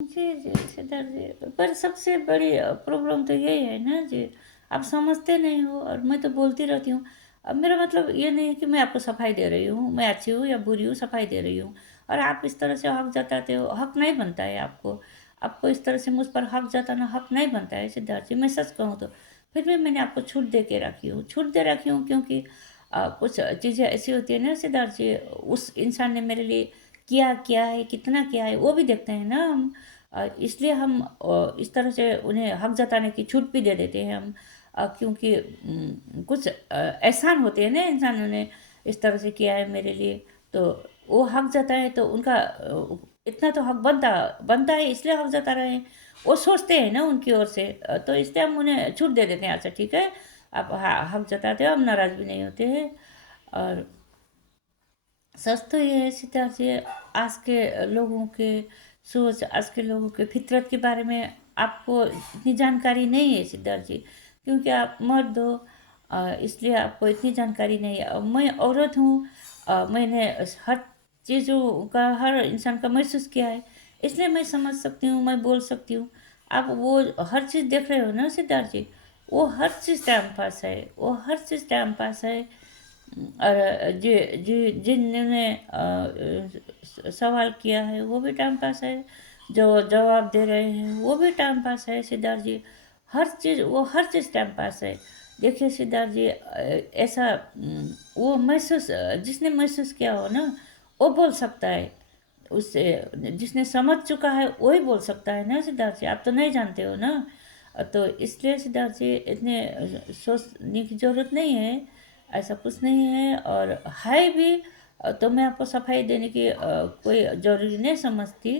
जी, जी, सिद्धार्थ जी। पर सबसे बड़ी प्रॉब्लम तो यही है ना जी, आप समझते नहीं हो और मैं तो बोलती रहती हूँ। अब मेरा मतलब ये नहीं है कि मैं आपको सफाई दे रही हूँ, मैं अच्छी हूँ या बुरी हूँ, सफाई दे रही हूँ। और आप इस तरह से हक जताते हो, हक नहीं बनता है आपको। आपको इस तरह से मुझ पर हक जताना हक नहीं बनता है सिद्धार्थ जी, मैं सच कहूँ तो। फिर भी मैंने आपको छूट दे के रखी हूँ, छूट दे रखी हूँ क्योंकि कुछ चीज़ें ऐसी होती है ना सिद्धार्थ जी, उस इंसान ने मेरे लिए किया क्या है, कितना किया है, वो भी देखते हैं ना हम। इसलिए हम इस तरह से उन्हें हक जताने की छूट भी दे देते हैं हम। क्योंकि कुछ एहसान होते हैं ना, इंसानों ने इस तरह से किया है मेरे लिए, तो वो हक जताए तो उनका इतना तो हक बनता बनता है, इसलिए हक जता रहे हैं। वो सोचते हैं ना उनकी ओर से, तो इसलिए हम उन्हें छूट दे देते हैं, अच्छा ठीक है आप हक जताते हो, हम नाराज़ भी नहीं होते हैं। और सच तो ये है सिद्धार्थ जी, आज के लोगों के सोच, आज के लोगों के फितरत के बारे में आपको इतनी जानकारी नहीं है सिद्धार्थ जी, क्योंकि आप मर्द हो, इसलिए आपको इतनी जानकारी नहीं है। मैं औरत हूँ, मैंने हर चीज़ों का, हर इंसान का महसूस किया है, इसलिए मैं समझ सकती हूँ, मैं बोल सकती हूँ। आप वो हर चीज़ देख रहे हो ना सिद्धार्थ जी, वो हर चीज़ टाइम पास है, वो हर चीज़ टाइम पास है। और जिन्होंने सवाल किया है वो भी टाइम पास है, जो जवाब दे रहे हैं वो भी टाइम पास है सिद्धार्थ जी। हर चीज़, वो हर चीज़ टाइम पास है। देखिए सिद्धार्थ जी, ऐसा वो महसूस, जिसने महसूस किया हो ना, वो बोल सकता है। उससे जिसने समझ चुका है वही बोल सकता है ना सिद्धार्थ जी, आप तो नहीं जानते हो ना। तो इसलिए सिद्धार्थ जी, इतने सोचने की ज़रूरत नहीं है, ऐसा कुछ नहीं है। और है भी तो मैं आपको सफाई देने की कोई ज़रूरी नहीं समझती।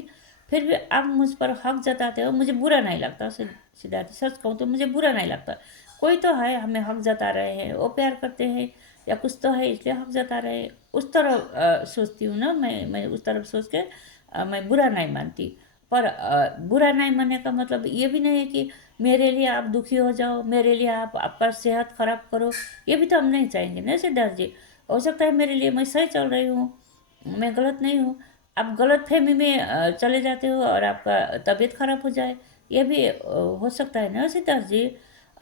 फिर भी आप मुझ पर हक जताते हो, मुझे बुरा नहीं लगता सिद्धार्थ, सच कहूँ तो मुझे बुरा नहीं लगता। कोई तो है हमें हक जता रहे हैं, वो प्यार करते हैं या कुछ तो है इसलिए हक जता रहे हैं, उस तरह सोचती हूँ ना मैं उस तरफ सोच के मैं बुरा नहीं मानती। पर बुरा नहीं मानने का मतलब ये भी नहीं है कि मेरे लिए आप दुखी हो जाओ, मेरे लिए आप आपका सेहत खराब करो, ये भी तो हम नहीं चाहेंगे ना सिद्धार्थ जी। हो सकता है मेरे लिए मैं सही चल रही हूँ, मैं गलत नहीं हूँ, आप गलत फहमी में चले जाते हो और आपका तबीयत खराब हो जाए, ये भी हो सकता है ना सिद्धार्थ जी।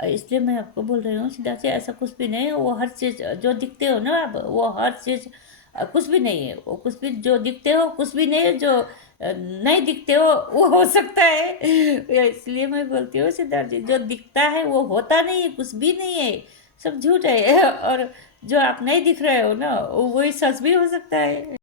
इसलिए मैं आपको बोल रही हूँ सिद्धार्थ जी, ऐसा कुछ भी नहीं है। वो हर चीज़ जो दिखते हो ना आप, वो हर चीज़ कुछ भी नहीं है, वो कुछ भी जो दिखते हो कुछ भी नहीं है, जो नहीं दिखते हो सकता है। इसलिए मैं बोलती हूँ सिद्धार्थ जी, जो दिखता है वो होता नहीं है, कुछ भी नहीं है, सब झूठ है। और जो आप नहीं दिख रहे हो ना, वही सच भी हो सकता है।